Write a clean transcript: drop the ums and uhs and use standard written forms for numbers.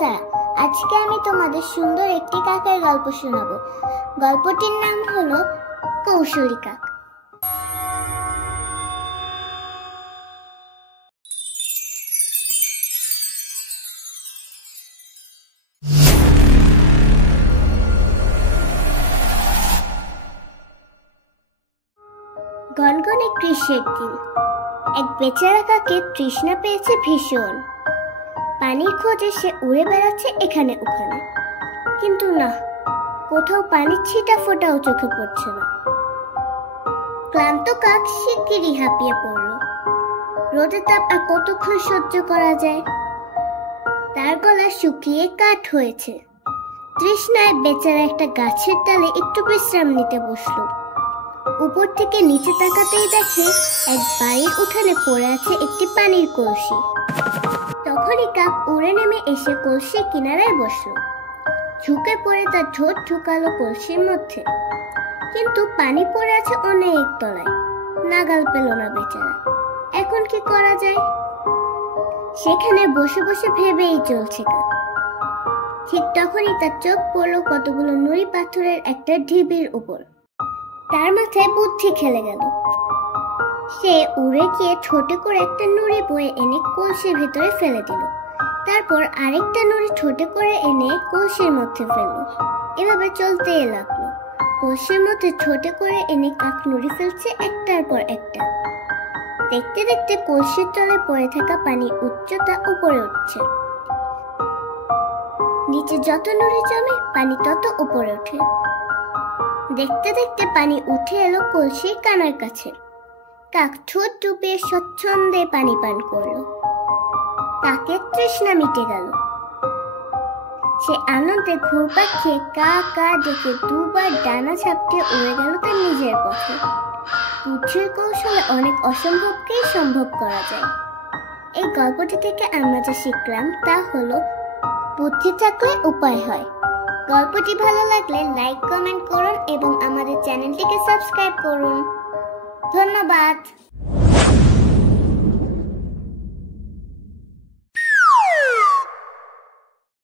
সারা। আজকে আমি তোমাদের সুন্দর একটি কাকের গল্প শোনাবো। গল্পটির নাম হলো কৌশলী কাক। গনগনে গ্রীষ্মের দিন এক বেচারা কাকের তৃষ্ণা পেয়েছে ভীষণ। পানির খোঁজে সে উড়ে বেড়াচ্ছে এখানে ওখানে, কিন্তু না, কোথাও পানির ছিটা ফোটাও চোখে পড়ছে না। ক্লান্ত কাক শিগগিরই হাঁপিয়ে পড়ল। রোদের তাপ আর কতক্ষণ সহ্য করা যায়? তার গলা শুকিয়ে কাঠ হয়েছে। তৃষ্ণায় বেচারা একটা গাছের ডালে একটু বিশ্রাম নিতে বসলো। উপর থেকে নিচে তাকাতেই দেখে এক বাড়ির উঠানে পড়ে আছে একটি পানির কলসি। তখনই কাক উড়ে নেমে এসে কলসির কিনারায় বসলো। ঝুঁকে পড়ে তার ঠোঁট ঢুকালো কলসির মধ্যে, কিন্তু পানি পড়ে আছে অনেক তলায়। নাগাল পেল না বেচারা। এখন কি করা যায়? সেখানে বসে বসে ভেবেই চলছে কাক। ঠিক তখনই তার চোখ পড়লো কতগুলো নুড়ি পাথরের একটা ঢিবির উপর। তার মাথায় বুদ্ধি খেলে গেল। সে উড়ে গিয়ে ঠোঁটে করে একটা নুড়ি বয়ে এনে কলসির ভেতরে ফেলে দিল। তারপর আরেকটা নুড়ি ঠোঁটে করে এনে কলসির মধ্যে ফেললো। এভাবে চলতেই লাগলো। কলসির মধ্যে ঠোঁটে করে এনে কাক নুড়ি ফেলছে একটার পর একটা। দেখতে দেখতে কলসির তলে পড়ে থাকা পানির উচ্চতা উপরে উঠছে। নিচে যত নুড়ি জমে পানি তত উপরে ওঠে। দেখতে দেখতে পানি উঠে এলো কলসির কানার কাছে। কাক ঠোঁট ডুবিয়ে স্বচ্ছন্দে পানি পান করলো। কাকের তৃষ্ণা মিটে গেল। সে আনন্দে ঘুরপাক খেয়ে কা কা ডেকে দুবার ডানা ঝাপটে উড়ে গেল তার নিজের পথে। বুদ্ধির কৌশলে অনেক অসম্ভবকেই সম্ভব করা যায়। এই গল্পটি থেকে আমরা যা শিখলাম তা হলো, বুদ্ধি থাকলে উপায় হয়। গল্পটি ভালো লাগলে লাইক কমেন্ট করুন এবং আমাদের চ্যানেলটিকে সাবস্ক্রাইব করুন। ধন্যবাদ।